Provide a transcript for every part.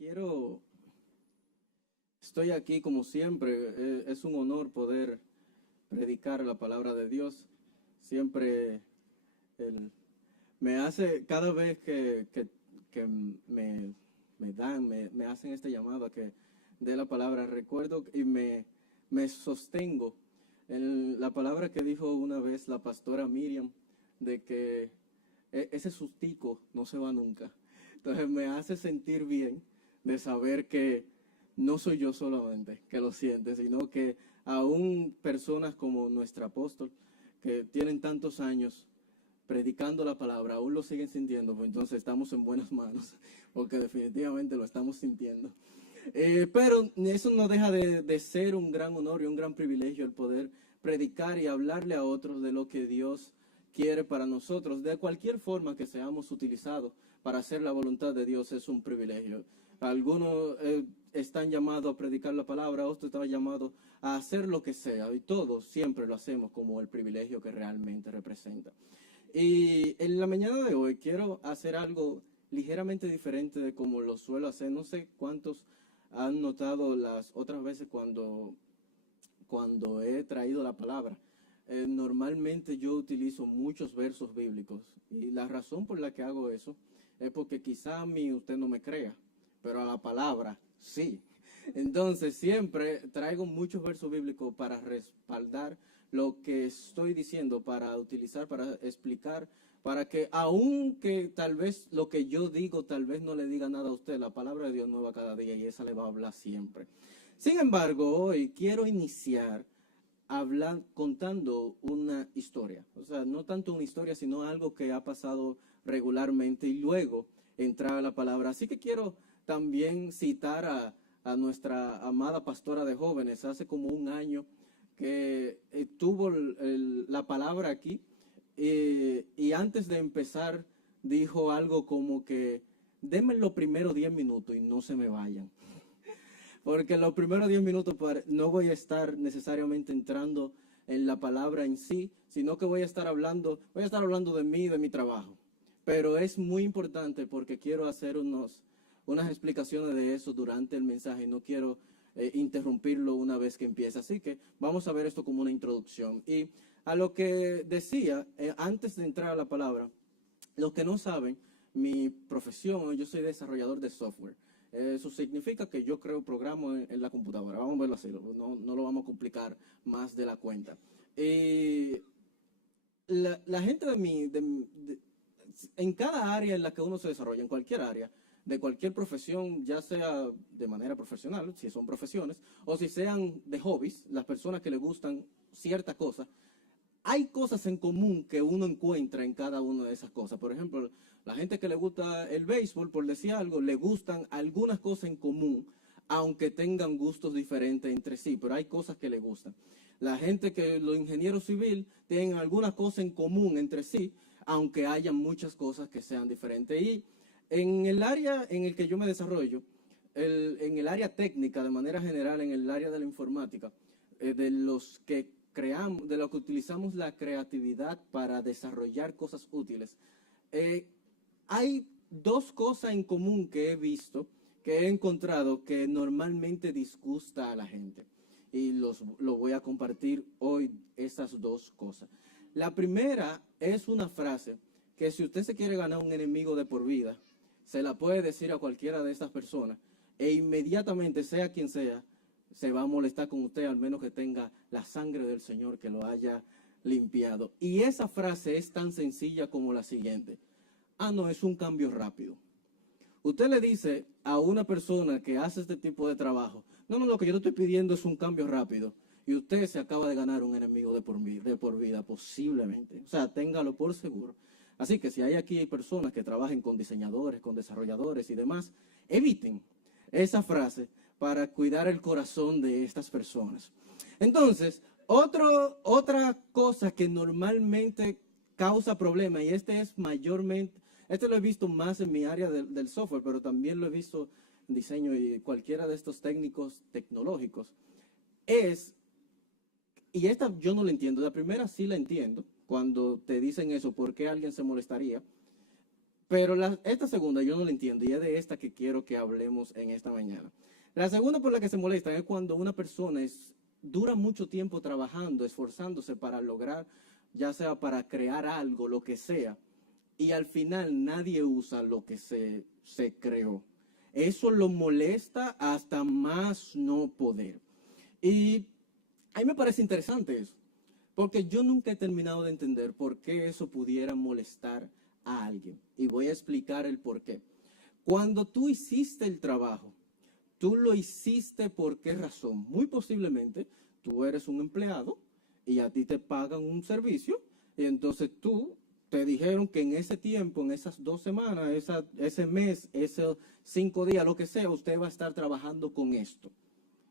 Quiero, estoy aquí como siempre, es un honor poder predicar la palabra de Dios. Siempre el- me hace, cada vez que me hacen este llamado a que dé la palabra, recuerdo y me sostengo en la palabra que dijo una vez la pastora Miriam, de que ese sustico no se va nunca. Entonces me hace sentir bien de saber que no soy yo solamente que lo siente, sino que aún personas como nuestro apóstol, que tienen tantos años predicando la palabra, aún lo siguen sintiendo, pues entonces estamos en buenas manos, porque definitivamente lo estamos sintiendo. Pero eso no deja de ser un gran honor y un gran privilegio el poder predicar y hablarle a otros de lo que Dios quiere para nosotros. De cualquier forma que seamos utilizados para hacer la voluntad de Dios es un privilegio. Algunos están llamados a predicar la palabra, otros están llamados a hacer lo que sea, y todos siempre lo hacemos como el privilegio que realmente representa. Y en la mañana de hoy quiero hacer algo ligeramente diferente de como lo suelo hacer. No sé cuántos han notado las otras veces cuando he traído la palabra. Normalmente yo utilizo muchos versos bíblicos y la razón por la que hago eso es porque quizá a mí usted no me crea, pero a la palabra sí. Entonces siempre traigo muchos versos bíblicos para respaldar lo que estoy diciendo, para utilizar, para explicar, para que aunque tal vez lo que yo digo tal vez no le diga nada a usted, la palabra de Dios nueva cada día y esa le va a hablar siempre. Sin embargo, hoy quiero iniciar contando una historia. O sea, no tanto una historia, sino algo que ha pasado regularmente y luego entrar a la palabra. Así que quiero también citar a nuestra amada pastora de jóvenes hace como un año que tuvo la palabra aquí y antes de empezar dijo algo como que denme los primeros 10 minutos y no se me vayan. Porque los primeros 10 minutos no voy a estar necesariamente entrando en la palabra en sí, sino que voy a estar hablando de mí y de mi trabajo. Pero es muy importante porque quiero hacer unas explicaciones de eso durante el mensaje y no quiero interrumpirlo una vez que empiece. Así que vamos a ver esto como una introducción. Y a lo que decía, antes de entrar a la palabra, los que no saben, mi profesión, yo soy desarrollador de software. Eso significa que yo creo programas en la computadora. Vamos a verlo así, no lo vamos a complicar más de la cuenta. La gente en cada área en la que uno se desarrolla, en cualquier área, de cualquier profesión, ya sea de manera profesional, si son profesiones, o si sean de hobbies, las personas que le gustan cierta cosa, hay cosas en común que uno encuentra en cada una de esas cosas. Por ejemplo, la gente que le gusta el béisbol, por decir algo, le gustan algunas cosas en común, aunque tengan gustos diferentes entre sí, pero hay cosas que le gustan. La gente los ingenieros civiles tienen algunas cosas en común entre sí, aunque haya muchas cosas que sean diferentes. Y en el área en el que yo me desarrollo, en el área técnica, de manera general, en el área de la informática, de los que creamos, de lo que utilizamos la creatividad para desarrollar cosas útiles, hay dos cosas en común que he visto, que he encontrado que normalmente disgusta a la gente. Y lo voy a compartir hoy, esas dos cosas. La primera es una frase que si usted se quiere ganar un enemigo de por vida, se la puede decir a cualquiera de estas personas e inmediatamente, sea quien sea, se va a molestar con usted, al menos que tenga la sangre del Señor que lo haya limpiado. Y esa frase es tan sencilla como la siguiente. Ah, no, es un cambio rápido. Usted le dice a una persona que hace este tipo de trabajo, no, lo que yo le estoy pidiendo es un cambio rápido. Y usted se acaba de ganar un enemigo de por vida, posiblemente. O sea, téngalo por seguro. Así que si hay aquí personas que trabajen con diseñadores, con desarrolladores y demás, eviten esa frase para cuidar el corazón de estas personas. Entonces, otra cosa que normalmente causa problemas, y este es mayormente, este lo he visto más en mi área del software, pero también lo he visto en diseño y cualquiera de estos técnicos tecnológicos, y esta yo no la entiendo, la primera sí la entiendo, cuando te dicen eso, ¿por qué alguien se molestaría? Pero esta segunda yo no la entiendo y es de esta que quiero que hablemos en esta mañana. La segunda por la que se molestan es cuando una persona dura mucho tiempo trabajando, esforzándose para lograr, ya sea para crear algo, lo que sea, y al final nadie usa lo que se creó. Eso lo molesta hasta más no poder. Y a mí me parece interesante eso, porque yo nunca he terminado de entender por qué eso pudiera molestar a alguien. Y voy a explicar el por qué. Cuando tú hiciste el trabajo, tú lo hiciste por qué razón. Muy posiblemente tú eres un empleado y a ti te pagan un servicio y entonces tú te dijeron que en ese tiempo, en esas 2 semanas, ese mes, esos 5 días, lo que sea, usted va a estar trabajando con esto.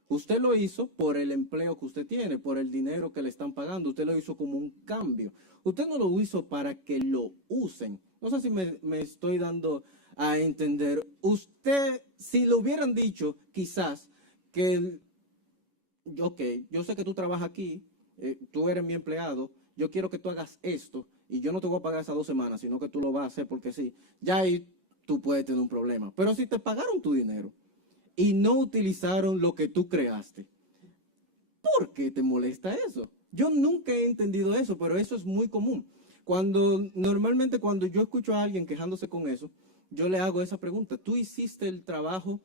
Usted lo hizo por el empleo que usted tiene, por el dinero que le están pagando. Usted lo hizo como un cambio. Usted no lo hizo para que lo usen. No sé si me estoy dando a entender. Usted, si lo hubieran dicho, quizás, que, ok, yo sé que tú trabajas aquí, tú eres mi empleado, yo quiero que tú hagas esto, y yo no te voy a pagar esas 2 semanas, sino que tú lo vas a hacer porque sí. Ya ahí tú puedes tener un problema. Pero si te pagaron tu dinero y no utilizaron lo que tú creaste, ¿por qué te molesta eso? Yo nunca he entendido eso, pero eso es muy común. Normalmente cuando yo escucho a alguien quejándose con eso, yo le hago esa pregunta: ¿tú hiciste el trabajo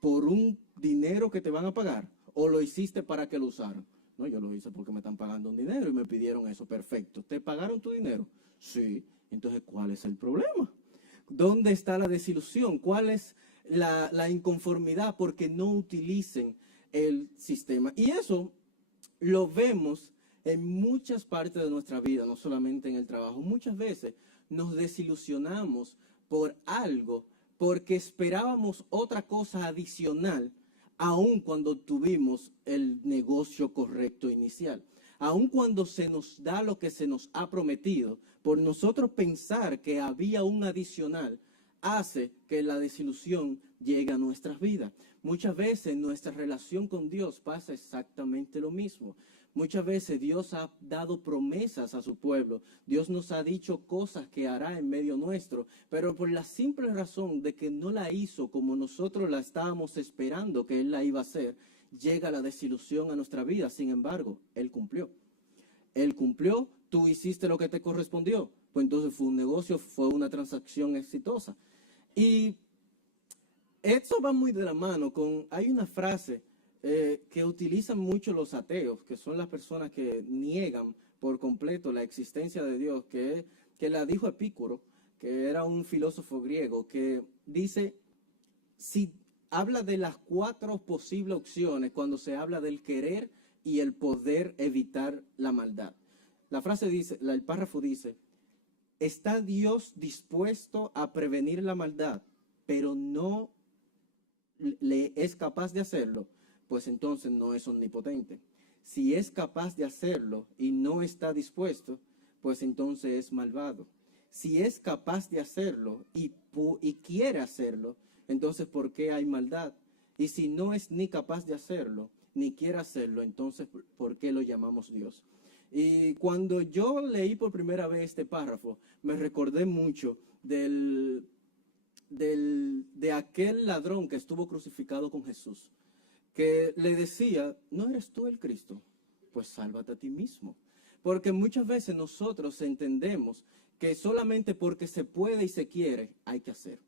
por un dinero que te van a pagar o lo hiciste para que lo usaran? No, yo lo hice porque me están pagando un dinero y me pidieron eso. Perfecto. ¿Te pagaron tu dinero? Sí. Entonces, ¿cuál es el problema? ¿Dónde está la desilusión? ¿Cuál es la inconformidad porque no utilicen el sistema? Y eso lo vemos en muchas partes de nuestra vida, no solamente en el trabajo. Muchas veces nos desilusionamos por algo porque esperábamos otra cosa adicional, aun cuando tuvimos el negocio correcto inicial. Aun cuando se nos da lo que se nos ha prometido, por nosotros pensar que había un adicional, hace que la desilusión llegue a nuestras vidas. Muchas veces en nuestra relación con Dios pasa exactamente lo mismo. Muchas veces Dios ha dado promesas a su pueblo. Dios nos ha dicho cosas que hará en medio nuestro, pero por la simple razón de que no la hizo como nosotros la estábamos esperando que Él la iba a hacer, llega la desilusión a nuestra vida. Sin embargo, Él cumplió. Él cumplió, tú hiciste lo que te correspondió. Pues entonces fue un negocio, fue una transacción exitosa. Y eso va muy de la mano con, hay una frase que utilizan mucho los ateos, que son las personas que niegan por completo la existencia de Dios, que la dijo Epicuro, que era un filósofo griego, que dice, si habla de las 4 posibles opciones cuando se habla del querer y el poder evitar la maldad. La frase dice, el párrafo dice: ¿está Dios dispuesto a prevenir la maldad, pero no le es capaz de hacerlo? Pues entonces no es omnipotente. Si es capaz de hacerlo y no está dispuesto, pues entonces es malvado. Si es capaz de hacerlo y quiere hacerlo, entonces ¿por qué hay maldad? Y si no es ni capaz de hacerlo, ni quiere hacerlo, entonces ¿por qué lo llamamos Dios? Y cuando yo leí por primera vez este párrafo, me recordé mucho de aquel ladrón que estuvo crucificado con Jesús, que le decía: ¿no eres tú el Cristo? Pues sálvate a ti mismo. Porque muchas veces nosotros entendemos que solamente porque se puede y se quiere, hay que hacer.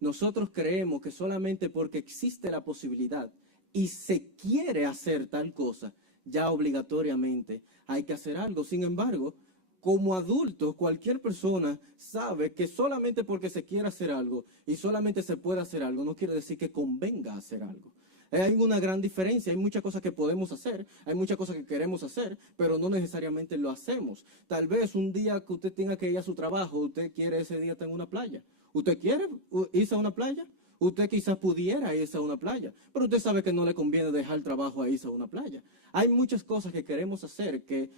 Nosotros creemos que solamente porque existe la posibilidad y se quiere hacer tal cosa, ya obligatoriamente hay que hacer algo. Sin embargo, como adultos, cualquier persona sabe que solamente porque se quiere hacer algo y solamente se puede hacer algo, no quiere decir que convenga hacer algo. Hay una gran diferencia, hay muchas cosas que podemos hacer, hay muchas cosas que queremos hacer, pero no necesariamente lo hacemos. Tal vez un día que usted tenga que ir a su trabajo, usted quiere ese día estar en una playa. ¿Usted quiere irse a una playa? Usted quizás pudiera irse a una playa, pero usted sabe que no le conviene dejar el trabajo a irse a una playa. Hay muchas cosas que queremos hacer, que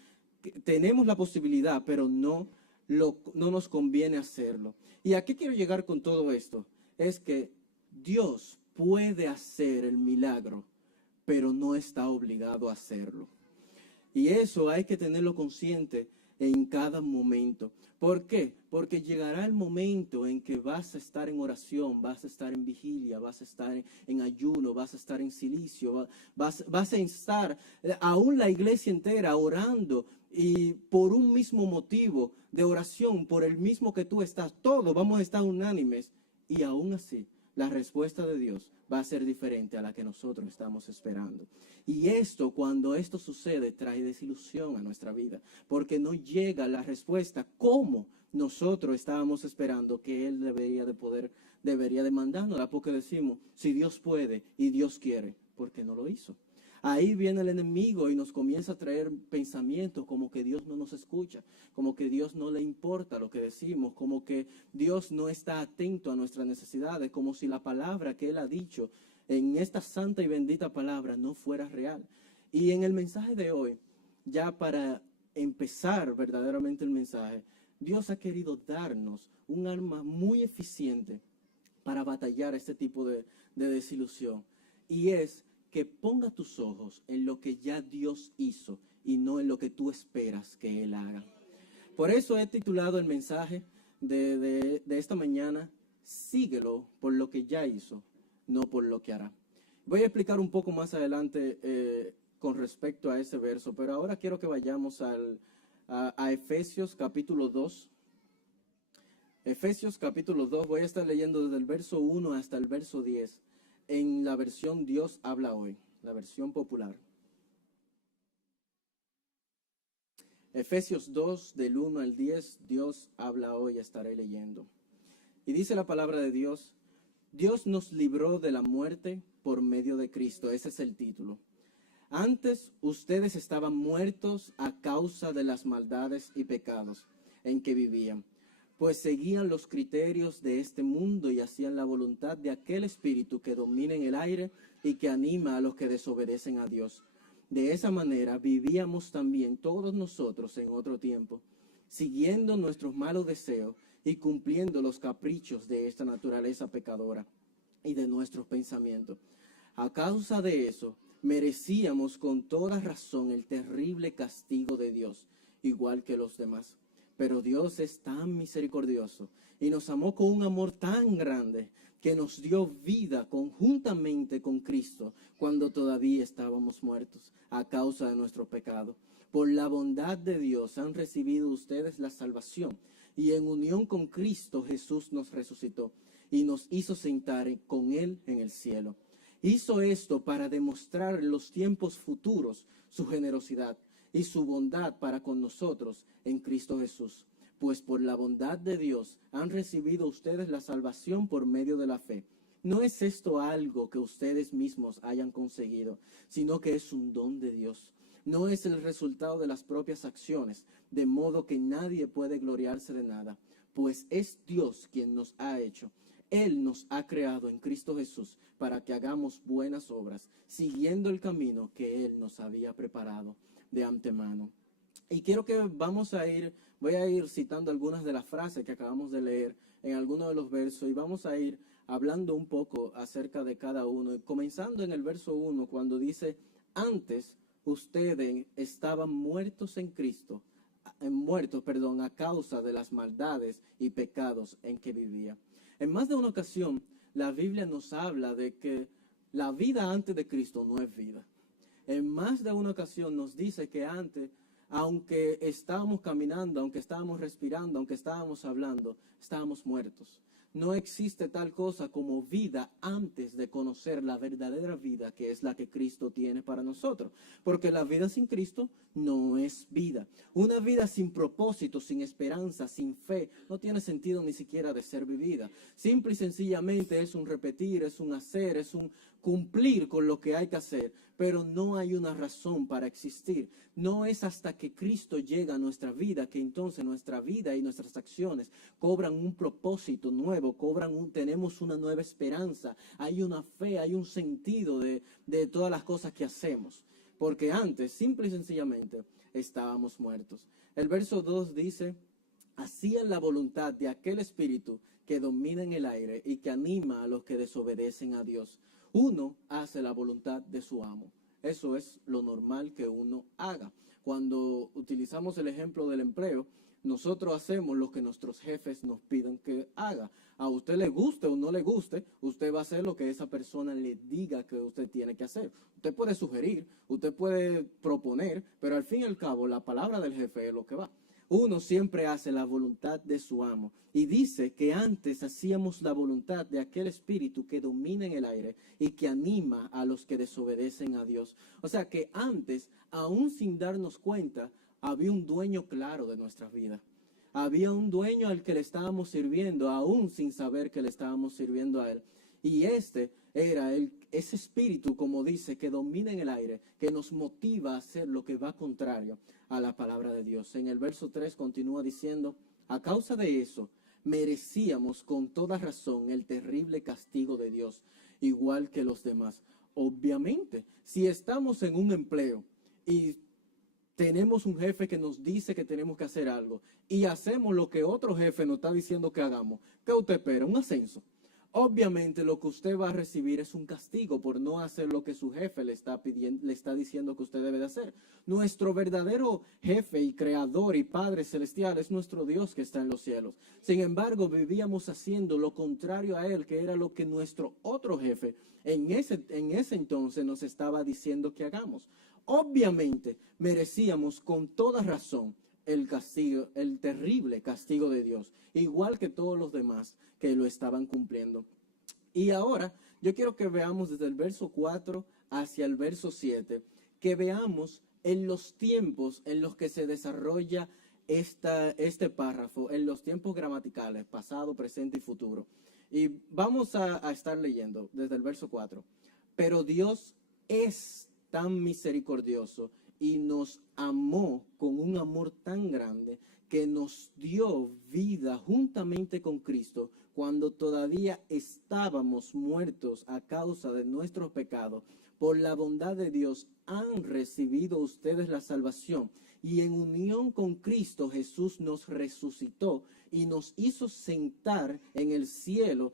tenemos la posibilidad, pero no nos conviene hacerlo. ¿Y a qué quiero llegar con todo esto? Es que Dios puede hacer el milagro, pero no está obligado a hacerlo. Y eso hay que tenerlo consciente en cada momento. ¿Por qué? Porque llegará el momento en que vas a estar en oración, vas a estar en vigilia, vas a estar en ayuno, vas a estar en silicio, vas a estar aún la iglesia entera orando y por un mismo motivo de oración, por el mismo que tú estás, todos vamos a estar unánimes y aún así la respuesta de Dios va a ser diferente a la que nosotros estamos esperando. Y esto, cuando esto sucede, trae desilusión a nuestra vida, porque no llega la respuesta como nosotros estábamos esperando que Él debería de mandárnosla, porque decimos, si Dios puede y Dios quiere, ¿por qué no lo hizo? Ahí viene el enemigo y nos comienza a traer pensamientos como que Dios no nos escucha, como que Dios no le importa lo que decimos, como que Dios no está atento a nuestras necesidades, como si la palabra que Él ha dicho en esta santa y bendita palabra no fuera real. Y en el mensaje de hoy, ya para empezar verdaderamente el mensaje, Dios ha querido darnos un arma muy eficiente para batallar este tipo de desilusión. Y es que ponga tus ojos en lo que ya Dios hizo y no en lo que tú esperas que Él haga. Por eso he titulado el mensaje de esta mañana, síguelo por lo que ya hizo, no por lo que hará. Voy a explicar un poco más adelante con respecto a ese verso, pero ahora quiero que vayamos a Efesios capítulo 2. Efesios capítulo 2, voy a estar leyendo desde el verso 1 hasta el verso 10. En la versión Dios habla hoy, la versión popular. Efesios 2, del 1 al 10, Dios habla hoy, estaré leyendo. Y dice la palabra de Dios, Dios nos libró de la muerte por medio de Cristo, ese es el título. Antes ustedes estaban muertos a causa de las maldades y pecados en que vivían, pues seguían los criterios de este mundo y hacían la voluntad de aquel espíritu que domina en el aire y que anima a los que desobedecen a Dios. De esa manera vivíamos también todos nosotros en otro tiempo, siguiendo nuestros malos deseos y cumpliendo los caprichos de esta naturaleza pecadora y de nuestros pensamientos. A causa de eso, merecíamos con toda razón el terrible castigo de Dios, igual que los demás. Pero Dios es tan misericordioso y nos amó con un amor tan grande que nos dio vida conjuntamente con Cristo cuando todavía estábamos muertos a causa de nuestro pecado. Por la bondad de Dios han recibido ustedes la salvación y en unión con Cristo Jesús nos resucitó y nos hizo sentar con Él en el cielo. Hizo esto para demostrar en los tiempos futuros su generosidad y su bondad para con nosotros en Cristo Jesús. Pues por la bondad de Dios han recibido ustedes la salvación por medio de la fe. No es esto algo que ustedes mismos hayan conseguido, sino que es un don de Dios. No es el resultado de las propias acciones, de modo que nadie puede gloriarse de nada, pues es Dios quien nos ha hecho. Él nos ha creado en Cristo Jesús para que hagamos buenas obras, siguiendo el camino que Él nos había preparado de antemano. Y quiero que voy a ir citando algunas de las frases que acabamos de leer en algunos de los versos y vamos a ir hablando un poco acerca de cada uno. Comenzando en el verso 1, cuando dice, antes ustedes estaban muertos en Cristo, a causa de las maldades y pecados en que vivía. En más de una ocasión, la Biblia nos habla de que la vida antes de Cristo no es vida. En más de una ocasión nos dice que antes, aunque estábamos caminando, aunque estábamos respirando, aunque estábamos hablando, estábamos muertos. No existe tal cosa como vida antes de conocer la verdadera vida que es la que Cristo tiene para nosotros. Porque la vida sin Cristo no es vida. Una vida sin propósito, sin esperanza, sin fe, no tiene sentido ni siquiera de ser vivida. Simple y sencillamente es un repetir, es un hacer, es un cumplir con lo que hay que hacer, pero no hay una razón para existir. No es hasta que Cristo llega a nuestra vida que entonces nuestra vida y nuestras acciones cobran un propósito nuevo, tenemos una nueva esperanza, hay una fe, hay un sentido de todas las cosas que hacemos. Porque antes, simple y sencillamente, estábamos muertos. El verso 2 dice, hacían la voluntad de aquel espíritu que domina en el aire y que anima a los que desobedecen a Dios. Uno hace la voluntad de su amo. eso es lo normal que uno haga. Cuando utilizamos el ejemplo del empleo, nosotros hacemos lo que nuestros jefes nos piden que haga. A usted le guste o no le guste, usted va a hacer lo que esa persona le diga que usted tiene que hacer. Usted puede sugerir, usted puede proponer, pero al fin y al cabo la palabra del jefe es lo que va. Uno siempre hace la voluntad de su amo y dice que antes hacíamos la voluntad de aquel espíritu que domina en el aire y que anima a los que desobedecen a Dios. O sea que antes, aún sin darnos cuenta, había un dueño claro de nuestras vidas. Había un dueño al que le estábamos sirviendo, aún sin saber que le estábamos sirviendo a él. Y este era ese espíritu, como dice, que domina en el aire, que nos motiva a hacer lo que va contrario a la palabra de Dios. En el verso 3 continúa diciendo, a causa de eso, merecíamos con toda razón el terrible castigo de Dios, igual que los demás. Obviamente, si estamos en un empleo y tenemos un jefe que nos dice que tenemos que hacer algo y hacemos lo que otro jefe nos está diciendo que hagamos, ¿qué usted espera? Un ascenso. Obviamente lo que usted va a recibir es un castigo por no hacer lo que su jefe le está pidiendo, le está diciendo que usted debe de hacer. Nuestro verdadero jefe y creador y Padre celestial es nuestro Dios que está en los cielos. Sin embargo, vivíamos haciendo lo contrario a él, que era lo que nuestro otro jefe en ese entonces nos estaba diciendo que hagamos. Obviamente merecíamos con toda razón el castigo, el terrible castigo de Dios, igual que todos los demás que lo estaban cumpliendo. Y ahora yo quiero que veamos desde el verso 4 hacia el verso 7, que veamos en los tiempos en los que se desarrolla este párrafo, en los tiempos gramaticales, pasado, presente y futuro. Y vamos a estar leyendo desde el verso 4. Pero Dios es tan misericordioso y nos amó con un amor tan grande que nos dio vida juntamente con Cristo cuando todavía estábamos muertos a causa de nuestros pecados. Por la bondad de Dios han recibido ustedes la salvación y en unión con Cristo Jesús nos resucitó y nos hizo sentar en el cielo,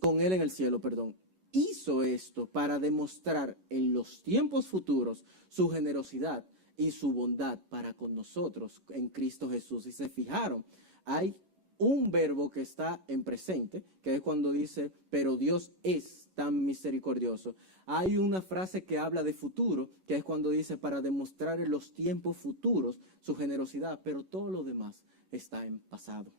con Él en el cielo, perdón. Hizo esto para demostrar en los tiempos futuros su generosidad y su bondad para con nosotros en Cristo Jesús. Y se fijaron, hay un verbo que está en presente, que es cuando dice, pero Dios es tan misericordioso. Hay una frase que habla de futuro, que es cuando dice, para demostrar en los tiempos futuros su generosidad, pero todo lo demás está en pasado.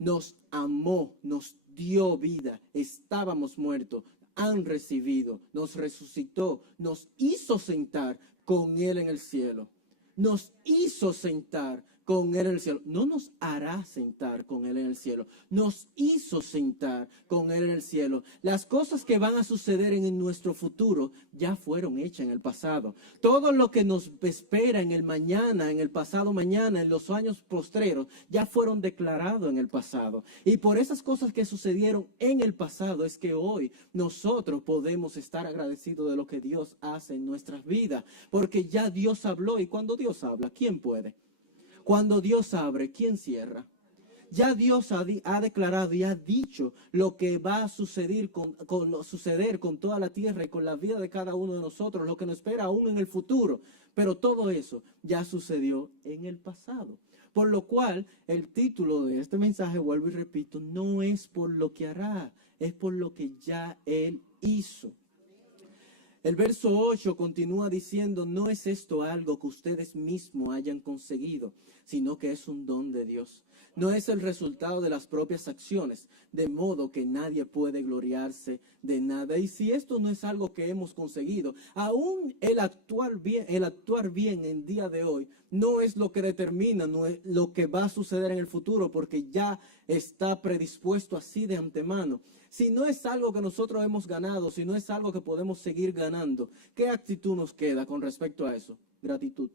Nos amó, nos dio vida, estábamos muertos, han recibido, nos resucitó, nos hizo sentar con Él en el cielo. Nos hizo sentar con Él en el cielo. No nos hará sentar con Él en el cielo. Nos hizo sentar con Él en el cielo. Las cosas que van a suceder en nuestro futuro ya fueron hechas en el pasado. Todo lo que nos espera en el mañana, en el pasado mañana, en los años postreros, ya fueron declarados en el pasado. Y por esas cosas que sucedieron en el pasado es que hoy nosotros podemos estar agradecidos de lo que Dios hace en nuestras vidas. Porque ya Dios habló, y cuando Dios habla, ¿quién puede? Cuando Dios abre, ¿quién cierra? Ya Dios ha declarado y ha dicho lo que va a suceder con toda la tierra y con la vida de cada uno de nosotros, lo que nos espera aún en el futuro. Pero todo eso ya sucedió en el pasado. Por lo cual, el título de este mensaje, vuelvo y repito, no es por lo que hará, es por lo que ya Él hizo. El verso 8 continúa diciendo, no es esto algo que ustedes mismos hayan conseguido, sino que es un don de Dios. No es el resultado de las propias acciones, de modo que nadie puede gloriarse de nada. Y si esto no es algo que hemos conseguido, aún el actuar bien en día de hoy, no es lo que determina, no es lo que va a suceder en el futuro, porque ya está predispuesto así de antemano. Si no es algo que nosotros hemos ganado, si no es algo que podemos seguir ganando, ¿qué actitud nos queda con respecto a eso? Gratitud.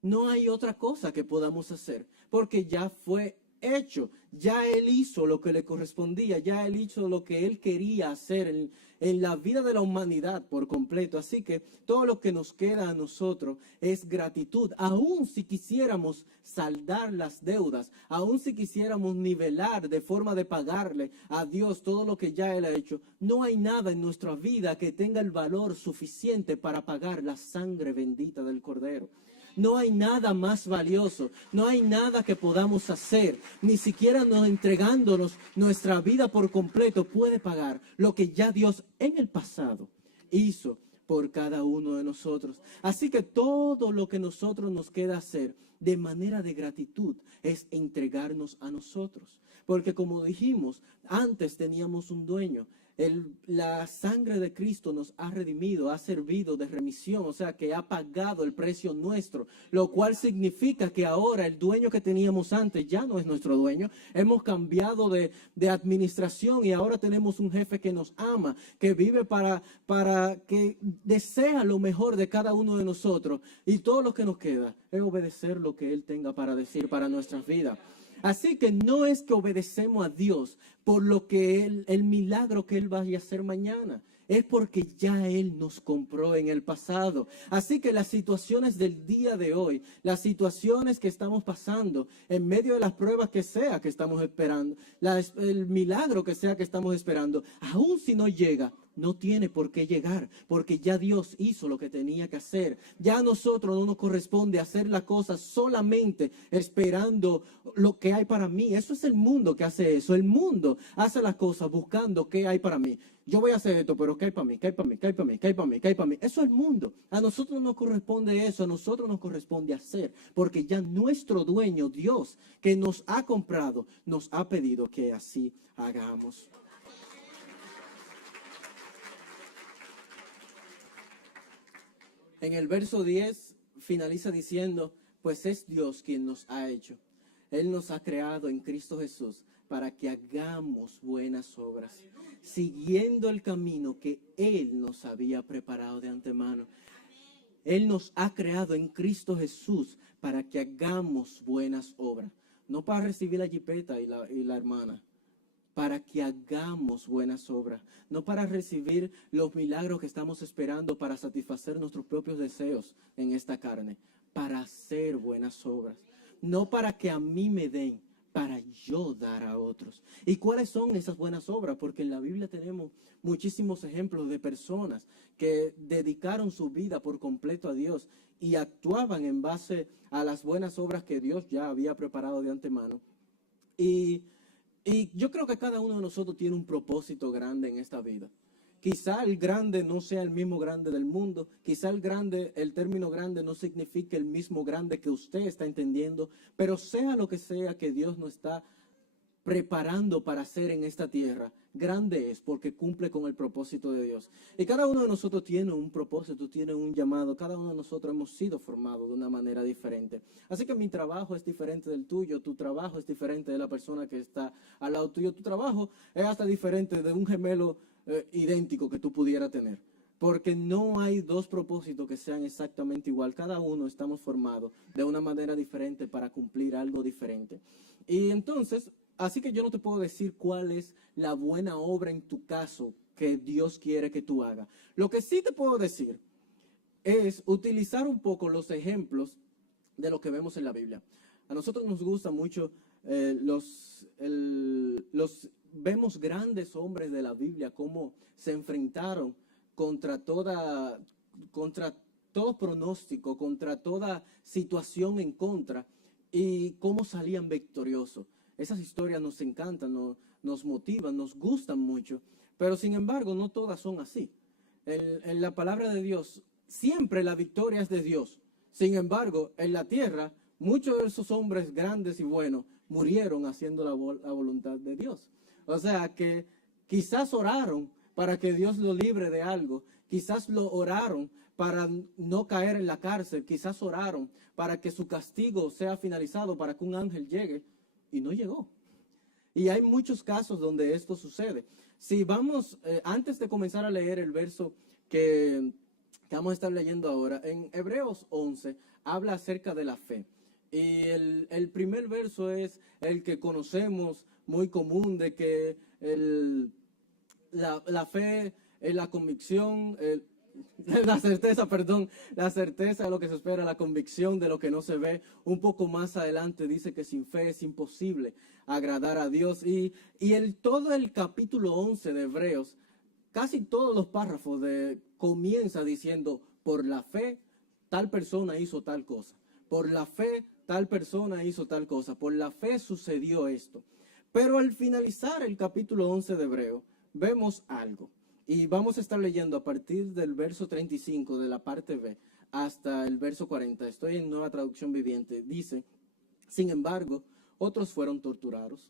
No hay otra cosa que podamos hacer, porque ya fue hecho. Ya Él hizo lo que le correspondía, ya Él hizo lo que Él quería hacer en la vida de la humanidad por completo. Así que todo lo que nos queda a nosotros es gratitud. Aún si quisiéramos saldar las deudas, aún si quisiéramos nivelar de forma de pagarle a Dios todo lo que ya Él ha hecho, no hay nada en nuestra vida que tenga el valor suficiente para pagar la sangre bendita del Cordero. No hay nada más valioso, no hay nada que podamos hacer, ni siquiera nos entregándonos nuestra vida por completo puede pagar lo que ya Dios en el pasado hizo por cada uno de nosotros. Así que todo lo que nosotros nos queda hacer de manera de gratitud es entregarnos a nosotros. Porque como dijimos, antes teníamos un dueño. La sangre de Cristo nos ha redimido, ha servido de remisión, o sea que ha pagado el precio nuestro, lo cual significa que ahora el dueño que teníamos antes ya no es nuestro dueño. Hemos cambiado de administración y ahora tenemos un jefe que nos ama, que vive para que desea lo mejor de cada uno de nosotros, y todo lo que nos queda es obedecer lo que Él tenga para decir para nuestras vidas. Así que no es que obedecemos a Dios por lo que el milagro que Él vaya a hacer mañana. Es porque ya Él nos compró en el pasado. Así que las situaciones del día de hoy, las situaciones que estamos pasando, en medio de las pruebas que sea que estamos esperando, el milagro que sea que estamos esperando, aun si no llega, no tiene por qué llegar, porque ya Dios hizo lo que tenía que hacer. Ya a nosotros no nos corresponde hacer las cosas solamente esperando lo que hay para mí. Eso es el mundo que hace eso. El mundo hace las cosas buscando qué hay para mí. Yo voy a hacer esto, pero ¿qué hay para mí? ¿Qué hay para mí? ¿Qué hay para mí? ¿Qué hay para mí? ¿Qué hay para mí? Eso es el mundo. A nosotros no nos corresponde eso, a nosotros nos corresponde hacer, porque ya nuestro dueño, Dios, que nos ha comprado, nos ha pedido que así hagamos. En el verso 10 finaliza diciendo, pues es Dios quien nos ha hecho. Él nos ha creado en Cristo Jesús para que hagamos buenas obras, siguiendo el camino que Él nos había preparado de antemano. Él nos ha creado en Cristo Jesús para que hagamos buenas obras. No para recibir la jipeta y la hermana, para que hagamos buenas obras, no para recibir los milagros que estamos esperando para satisfacer nuestros propios deseos en esta carne, para hacer buenas obras, no para que a mí me den, para yo dar a otros. ¿Y cuáles son esas buenas obras? Porque en la Biblia tenemos muchísimos ejemplos de personas que dedicaron su vida por completo a Dios y actuaban en base a las buenas obras que Dios ya había preparado de antemano. Y yo creo que cada uno de nosotros tiene un propósito grande en esta vida. Quizá el grande no sea el mismo grande del mundo. Quizá el término grande no signifique el mismo grande que usted está entendiendo. Pero sea lo que sea que Dios nos está preparando para hacer en esta tierra, grande es porque cumple con el propósito de Dios. Y cada uno de nosotros tiene un propósito, tiene un llamado. Cada uno de nosotros hemos sido formados de una manera diferente. Así que mi trabajo es diferente del tuyo, tu trabajo es diferente de la persona que está al lado tuyo. Tu trabajo es hasta diferente de un gemelo idéntico que tú pudieras tener. Porque no hay dos propósitos que sean exactamente igual. Cada uno estamos formados de una manera diferente para cumplir algo diferente. Y entonces, así que yo no te puedo decir cuál es la buena obra en tu caso que Dios quiere que tú hagas. Lo que sí te puedo decir es utilizar un poco los ejemplos de lo que vemos en la Biblia. A nosotros nos gusta mucho vemos grandes hombres de la Biblia cómo se enfrentaron contra todo pronóstico, contra toda situación en contra, y cómo salían victoriosos. Esas historias nos encantan, nos motivan, nos gustan mucho, pero sin embargo no todas son así. En la palabra de Dios, siempre la victoria es de Dios. Sin embargo, en la tierra, muchos de esos hombres grandes y buenos murieron haciendo la voluntad de Dios. O sea que quizás oraron para que Dios lo libre de algo, quizás lo oraron para no caer en la cárcel, quizás oraron para que su castigo sea finalizado, para que un ángel llegue, y no llegó. Y hay muchos casos donde esto sucede. Si vamos, antes de comenzar a leer el verso que vamos a estar leyendo ahora, en Hebreos 11 habla acerca de la fe. Y el primer verso es el que conocemos, muy común, de que la fe, la convicción, la certeza, perdón, la certeza de lo que se espera, la convicción de lo que no se ve. Un poco más adelante dice que sin fe es imposible agradar a Dios. Todo el capítulo 11 de Hebreos, casi todos los párrafos comienza diciendo, por la fe, tal persona hizo tal cosa. Por la fe, tal persona hizo tal cosa. Por la fe sucedió esto. Pero al finalizar el capítulo 11 de Hebreo, vemos algo. Y vamos a estar leyendo a partir del verso 35 de la parte B hasta el verso 40. Estoy en Nueva Traducción Viviente. Dice, sin embargo, otros fueron torturados,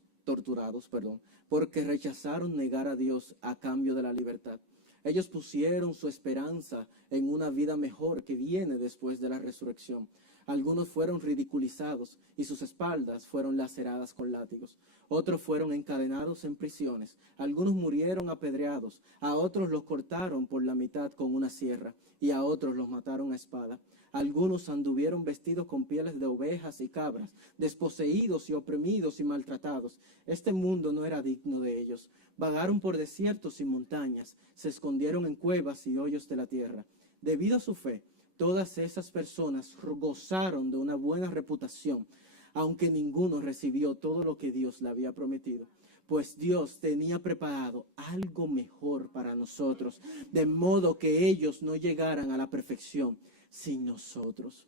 porque rechazaron negar a Dios a cambio de la libertad. Ellos pusieron su esperanza en una vida mejor que viene después de la resurrección. Algunos fueron ridiculizados y sus espaldas fueron laceradas con látigos. Otros fueron encadenados en prisiones. Algunos murieron apedreados. A otros los cortaron por la mitad con una sierra y a otros los mataron a espada. Algunos anduvieron vestidos con pieles de ovejas y cabras, desposeídos y oprimidos y maltratados. Este mundo no era digno de ellos. Vagaron por desiertos y montañas, se escondieron en cuevas y hoyos de la tierra. Debido a su fe, todas esas personas gozaron de una buena reputación, aunque ninguno recibió todo lo que Dios le había prometido. Pues Dios tenía preparado algo mejor para nosotros, de modo que ellos no llegaran a la perfección sin nosotros.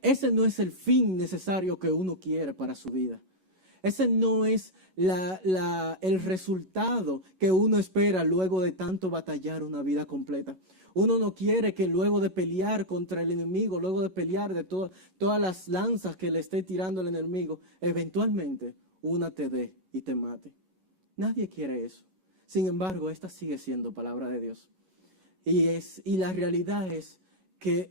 Ese no es el fin necesario que uno quiere para su vida. Ese no es el resultado que uno espera luego de tanto batallar una vida completa. Uno no quiere que luego de pelear contra el enemigo, luego de pelear de todas las lanzas que le esté tirando el enemigo, eventualmente una te dé y te mate. Nadie quiere eso. Sin embargo, esta sigue siendo palabra de Dios. Y la realidad es que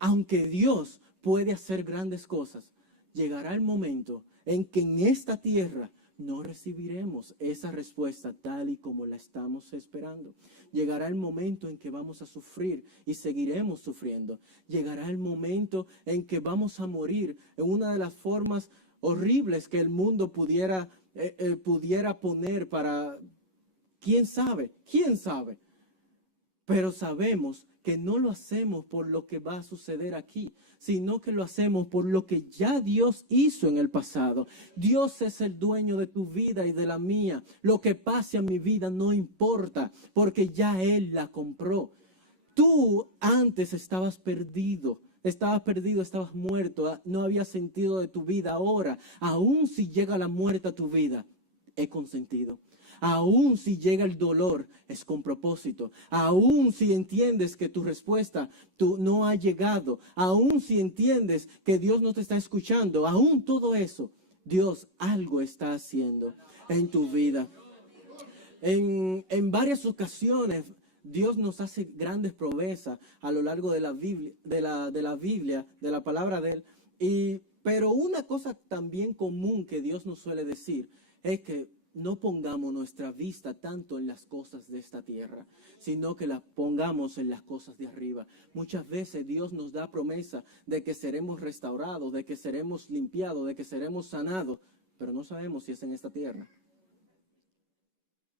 aunque Dios puede hacer grandes cosas, llegará el momento en que en esta tierra no recibiremos esa respuesta tal y como la estamos esperando. Llegará el momento en que vamos a sufrir y seguiremos sufriendo. Llegará el momento en que vamos a morir en una de las formas horribles que el mundo pudiera poner para... ¿Quién sabe? ¿Quién sabe? Pero sabemos que no lo hacemos por lo que va a suceder aquí, sino que lo hacemos por lo que ya Dios hizo en el pasado. Dios es el dueño de tu vida y de la mía. Lo que pase a mi vida no importa, porque ya Él la compró. Tú antes estabas perdido, estabas muerto, no había sentido de tu vida. Ahora, aun si llega la muerte a tu vida, he consentido. Aún si llega el dolor, es con propósito. Aún si entiendes que tu respuesta no ha llegado. Aún si entiendes que Dios no te está escuchando. Aún todo eso, Dios algo está haciendo en tu vida. En varias ocasiones, Dios nos hace grandes promesas a lo largo de la Biblia, de la palabra de Él. Pero una cosa también común que Dios nos suele decir es que no pongamos nuestra vista tanto en las cosas de esta tierra, sino que la pongamos en las cosas de arriba. Muchas veces Dios nos da promesa de que seremos restaurados, de que seremos limpiados, de que seremos sanados, pero no sabemos si es en esta tierra.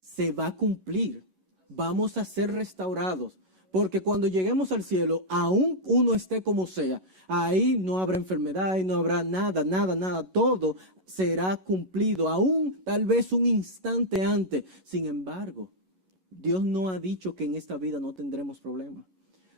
Se va a cumplir, vamos a ser restaurados. Porque cuando lleguemos al cielo, aún uno esté como sea, ahí no habrá enfermedad, ahí no habrá nada, todo será cumplido, aún tal vez un instante antes. Sin embargo, Dios no ha dicho que en esta vida no tendremos problemas.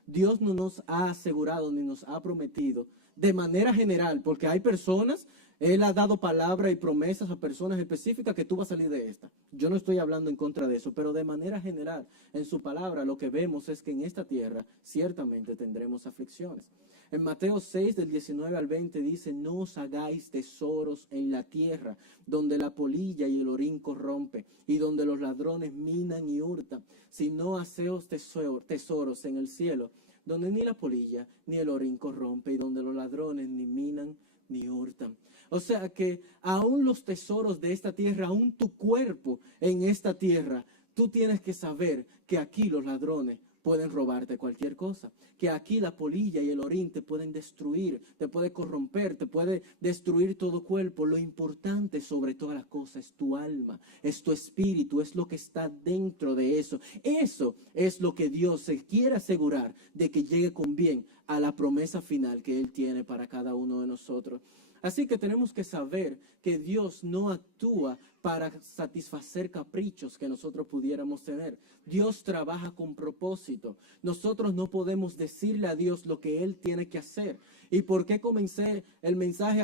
Dios no nos ha asegurado ni nos ha prometido de manera general, porque hay personas, Él ha dado palabra y promesas a personas específicas que tú vas a salir de esta. Yo no estoy hablando en contra de eso, pero de manera general, en su palabra lo que vemos es que en esta tierra ciertamente tendremos aflicciones. En Mateo 6, del 19 al 20 dice, no os hagáis tesoros en la tierra, donde la polilla y el orín corrompe, y donde los ladrones minan y hurtan, sino haceos tesoros en el cielo, donde ni la polilla ni el orín corrompe, y donde los ladrones ni minan ni hurtan. O sea que aún los tesoros de esta tierra, aún tu cuerpo en esta tierra, tú tienes que saber que aquí los ladrones pueden robarte cualquier cosa. Que aquí la polilla y el orín te pueden destruir, te puede corromper, te puede destruir todo cuerpo. Lo importante sobre todas las cosas es tu alma, es tu espíritu, es lo que está dentro de eso. Eso es lo que Dios se quiere asegurar de que llegue con bien a la promesa final que Él tiene para cada uno de nosotros. Así que tenemos que saber que Dios no actúa para satisfacer caprichos que nosotros pudiéramos tener. Dios trabaja con propósito. Nosotros no podemos decirle a Dios lo que Él tiene que hacer. ¿Y por qué comencé el mensaje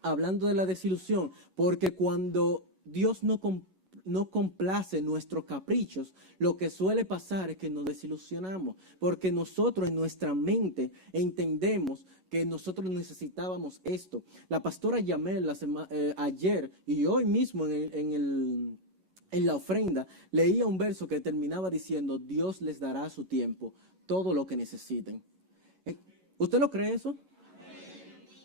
hablando de la desilusión? Porque cuando Dios no complace nuestros caprichos, lo que suele pasar es que nos desilusionamos, porque nosotros en nuestra mente entendemos que nosotros necesitábamos esto. La pastora Yamel ayer y hoy mismo en la ofrenda leía un verso que terminaba diciendo: Dios les dará a su tiempo todo lo que necesiten. ¿Usted lo cree eso?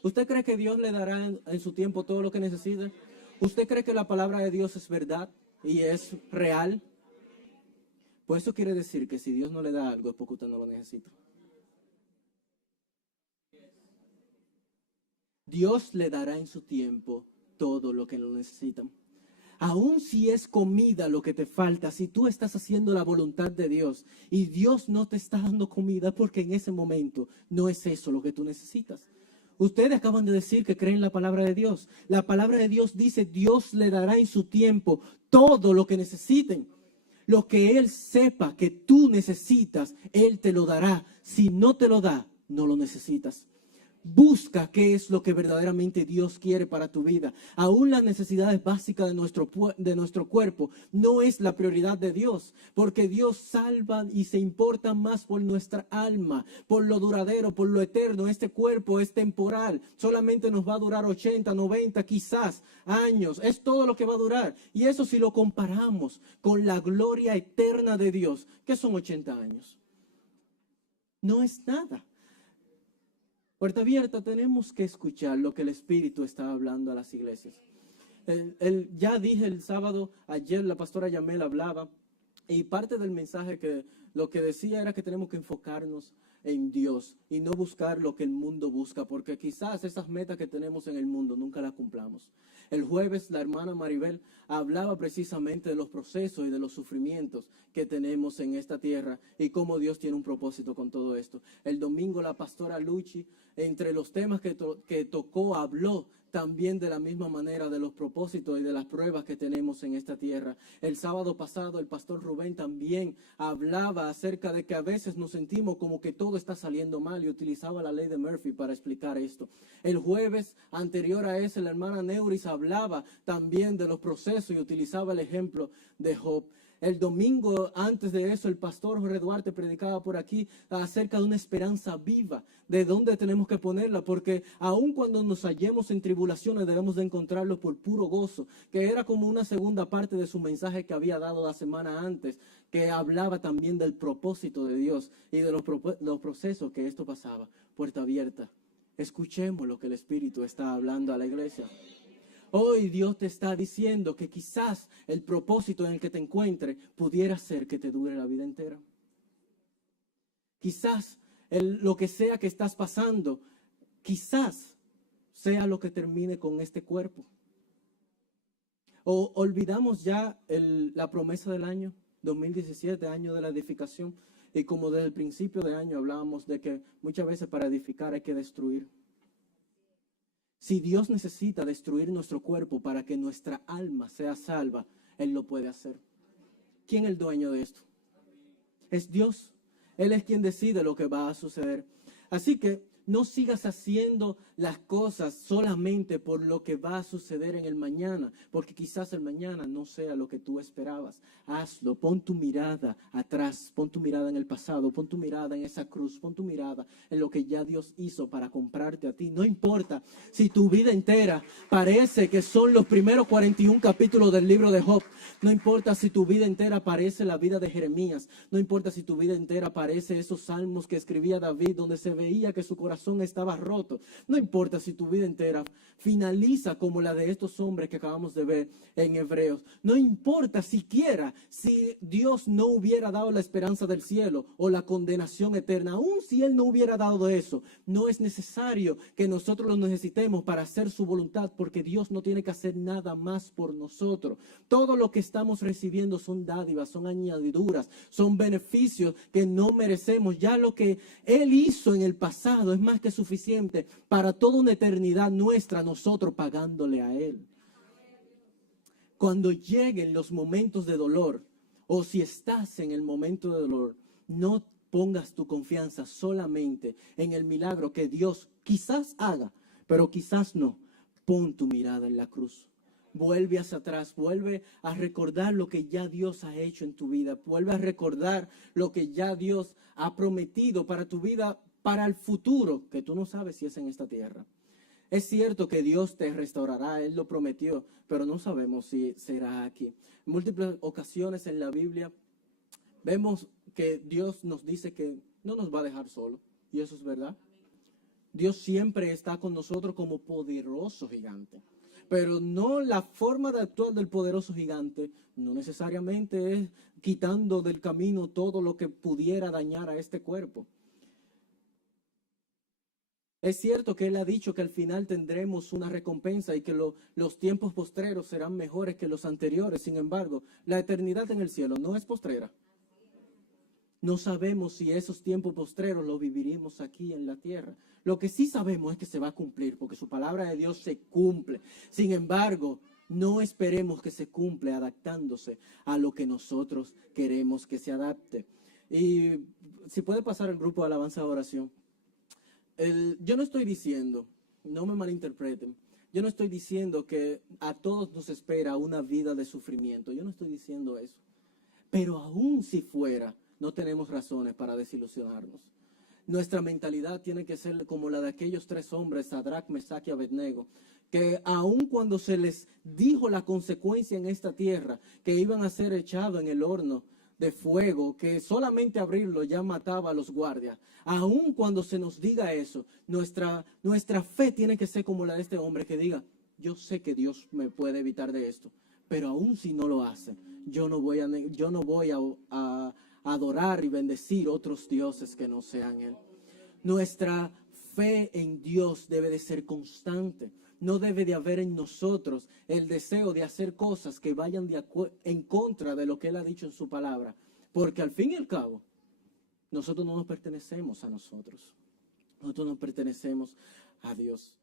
¿Usted cree que Dios le dará en su tiempo todo lo que necesiten? ¿Usted cree que la palabra de Dios es verdad y es real? Pues eso quiere decir que si Dios no le da algo es porque usted no lo necesita. Dios le dará en su tiempo todo lo que lo necesitan. Aun si es comida lo que te falta, si tú estás haciendo la voluntad de Dios y Dios no te está dando comida, porque en ese momento no es eso lo que tú necesitas. Ustedes acaban de decir que creen la palabra de Dios. La palabra de Dios dice: Dios le dará en su tiempo todo lo que necesiten. Lo que Él sepa que tú necesitas, Él te lo dará. Si no te lo da, no lo necesitas. Busca qué es lo que verdaderamente Dios quiere para tu vida. Aún las necesidades básicas de nuestro cuerpo no es la prioridad de Dios, porque Dios salva y se importa más por nuestra alma, por lo duradero, por lo eterno. Este cuerpo es temporal, solamente nos va a durar 80, 90, quizás años. Es todo lo que va a durar. Y eso si lo comparamos con la gloria eterna de Dios, que son 80 años. No es nada. Puerta Abierta, tenemos que escuchar lo que el Espíritu está hablando a las iglesias. Ya dije el sábado, ayer la pastora Yamel hablaba, y parte del mensaje que lo que decía era que tenemos que enfocarnos en Dios y no buscar lo que el mundo busca, porque quizás esas metas que tenemos en el mundo nunca las cumplamos. El jueves la hermana Maribel hablaba precisamente de los procesos y de los sufrimientos que tenemos en esta tierra y cómo Dios tiene un propósito con todo esto. El domingo la pastora Luchi, entre los temas que tocó, habló también de la misma manera de los propósitos y de las pruebas que tenemos en esta tierra. El sábado pasado el pastor Rubén también hablaba acerca de que a veces nos sentimos como que todo está saliendo mal y utilizaba la ley de Murphy para explicar esto. El jueves anterior a ese la hermana Neuris hablaba también de los procesos y utilizaba el ejemplo de Job. El domingo antes de eso el pastor Jorge Duarte predicaba por aquí acerca de una esperanza viva, de dónde tenemos que ponerla, porque aun cuando nos hallemos en tribulaciones debemos de encontrarlo por puro gozo, que era como una segunda parte de su mensaje que había dado la semana antes, que hablaba también del propósito de Dios y de los procesos que esto pasaba. Puerta Abierta, escuchemos lo que el Espíritu está hablando a la iglesia. Hoy Dios te está diciendo que quizás el propósito en el que te encuentres pudiera ser que te dure la vida entera. Quizás lo que sea que estás pasando, quizás sea lo que termine con este cuerpo. O olvidamos ya la promesa del año 2017, año de la edificación. Y como desde el principio de año hablábamos de que muchas veces para edificar hay que destruir. Si Dios necesita destruir nuestro cuerpo para que nuestra alma sea salva, Él lo puede hacer. ¿Quién es el dueño de esto? Es Dios. Él es quien decide lo que va a suceder. Así que no sigas haciendo las cosas solamente por lo que va a suceder en el mañana, porque quizás el mañana no sea lo que tú esperabas. Hazlo, pon tu mirada atrás, pon tu mirada en el pasado, pon tu mirada en esa cruz, pon tu mirada en lo que ya Dios hizo para comprarte a ti. No importa si tu vida entera parece que son los primeros 41 capítulos del libro de Job. No importa si tu vida entera parece la vida de Jeremías. No importa si tu vida entera parece esos salmos que escribía David, donde se veía que su corazón corazón estaba roto. No importa si tu vida entera finaliza como la de estos hombres que acabamos de ver en Hebreos. No importa siquiera si Dios no hubiera dado la esperanza del cielo o la condenación eterna. Aun si Él no hubiera dado eso, no es necesario que nosotros lo necesitemos para hacer su voluntad, porque Dios no tiene que hacer nada más por nosotros. Todo lo que estamos recibiendo son dádivas, son añadiduras, son beneficios que no merecemos. Ya lo que Él hizo en el pasado es más que suficiente para toda una eternidad nuestra, nosotros pagándole a Él. Cuando lleguen los momentos de dolor, o si estás en el momento de dolor, no pongas tu confianza solamente en el milagro que Dios quizás haga, pero quizás no. Pon tu mirada en la cruz. Vuelve hacia atrás, vuelve a recordar lo que ya Dios ha hecho en tu vida. Vuelve a recordar lo que ya Dios ha prometido para tu vida, para el futuro, que tú no sabes si es en esta tierra. Es cierto que Dios te restaurará, Él lo prometió, pero no sabemos si será aquí. En múltiples ocasiones en la Biblia vemos que Dios nos dice que no nos va a dejar solo, y eso es verdad. Dios siempre está con nosotros como poderoso gigante, pero no la forma de actuar del poderoso gigante, no necesariamente es quitando del camino todo lo que pudiera dañar a este cuerpo. Es cierto que Él ha dicho que al final tendremos una recompensa y que los tiempos postreros serán mejores que los anteriores. Sin embargo, la eternidad en el cielo no es postrera. No sabemos si esos tiempos postreros los viviremos aquí en la tierra. Lo que sí sabemos es que se va a cumplir, porque su palabra de Dios se cumple. Sin embargo, no esperemos que se cumple adaptándose a lo que nosotros queremos que se adapte. Y si puede pasar el grupo de alabanza de oración. Yo no estoy diciendo, no me malinterpreten, yo no estoy diciendo que a todos nos espera una vida de sufrimiento. Yo no estoy diciendo eso. Pero aún si fuera, no tenemos razones para desilusionarnos. Nuestra mentalidad tiene que ser como la de aquellos 3 hombres, Sadrach, Mesach y Abednego, que aun cuando se les dijo la consecuencia en esta tierra, que iban a ser echados en el horno de fuego, que solamente abrirlo ya mataba a los guardias, aun cuando se nos diga eso, nuestra fe tiene que ser como la de este hombre, que diga, yo sé que Dios me puede evitar de esto, pero aun si no lo hace, yo no voy a adorar y bendecir otros dioses que no sean Él. Nuestra fe en Dios debe de ser constante. No debe de haber en nosotros el deseo de hacer cosas que vayan en contra de lo que Él ha dicho en su palabra. Porque al fin y al cabo, nosotros no nos pertenecemos a nosotros. Nosotros nos pertenecemos a Dios.